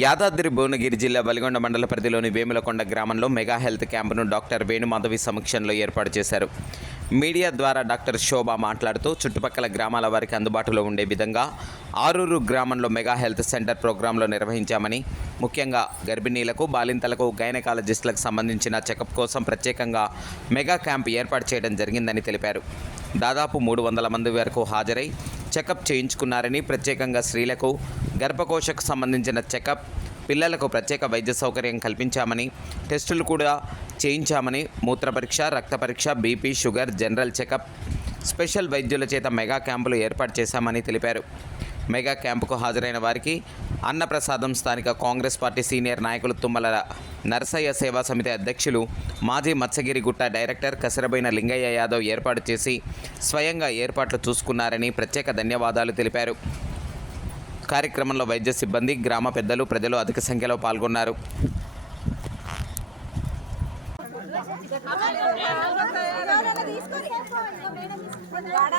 యాదాద్రి భువనగిరి జిల్లా బలిగొండ మండల పరిధిలోని వేములకొండ గ్రామంలో మెగా హెల్త్ క్యాంపును డాక్టర్ వేణుమాధవి సమక్షంలో ఏర్పాటు చేశారు. మీడియా ద్వారా డాక్టర్ శోభ మాట్లాడుతూ చుట్టుపక్కల గ్రామాల వారికి అందుబాటులో ఉండే విధంగా ఆరూరు గ్రామంలో మెగా హెల్త్ సెంటర్ ప్రోగ్రాంలో నిర్వహించామని ముఖ్యంగా గర్భిణీలకు బాలింతలకు గైనకాలజిస్టులకు సంబంధించిన చెకప్ కోసం ప్రత్యేకంగా మెగా క్యాంప్ ఏర్పాటు చేయడం జరిగిందని తెలిపారు. దాదాపు మూడు వందల మంది వరకు హాజరై చెకప్ చేయించుకున్నారని ప్రత్యేకంగా స్త్రీలకు గర్భకోశకు సంబంధించిన చెకప్ పిల్లలకు ప్రత్యేక వైద్య సౌకర్యం కల్పించామని టెస్టులు కూడా చేయించామని మూత్ర పరీక్ష రక్త పరీక్ష BP sugar general checkup special వైద్యుల చేత మెగా క్యాంపులు ఏర్పాటు చేశామని తెలిపారు. మెగా క్యాంపుకు హాజరైన వారికి అన్నప్రసాదం స్థానిక కాంగ్రెస్ పార్టీ సీనియర్ నాయకులు తుమ్మల నరసయ్య సేవా సమితి అధ్యక్షులు మాజీ మత్స్యగిరిగుట్ట డైరెక్టర్ కసరబోయిన లింగయ్య యాదవ్ ఏర్పాటు చేసి స్వయంగా ఏర్పాట్లు చూసుకున్నారని ప్రత్యేక ధన్యవాదాలు తెలిపారు. కార్యక్రమంలో వైద్య సిబ్బంది గ్రామ పెద్దలు ప్రజలు అధిక సంఖ్యలో పాల్గొన్నారు. అమ్మ రెండు ముందు ఎక్కడ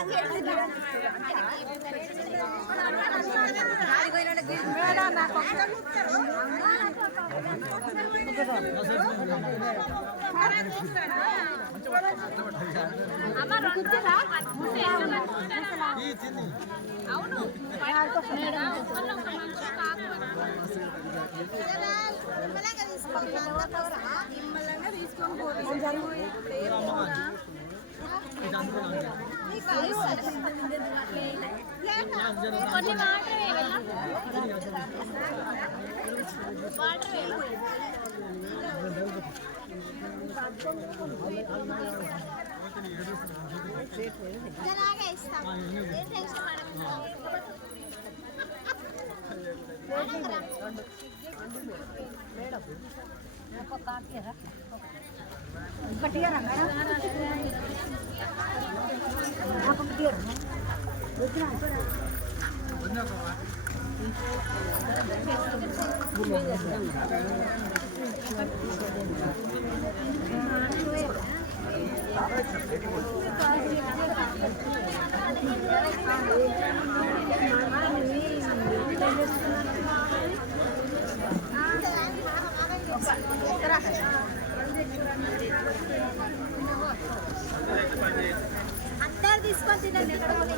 కట్టుకుంటారా? అవును. మేడం కొన్ని మాటలు వేయాలా వాటర్ వేయాలా ఇలాగే అందరు తీసుకొని తినండి. ఎక్కడ ఒకటి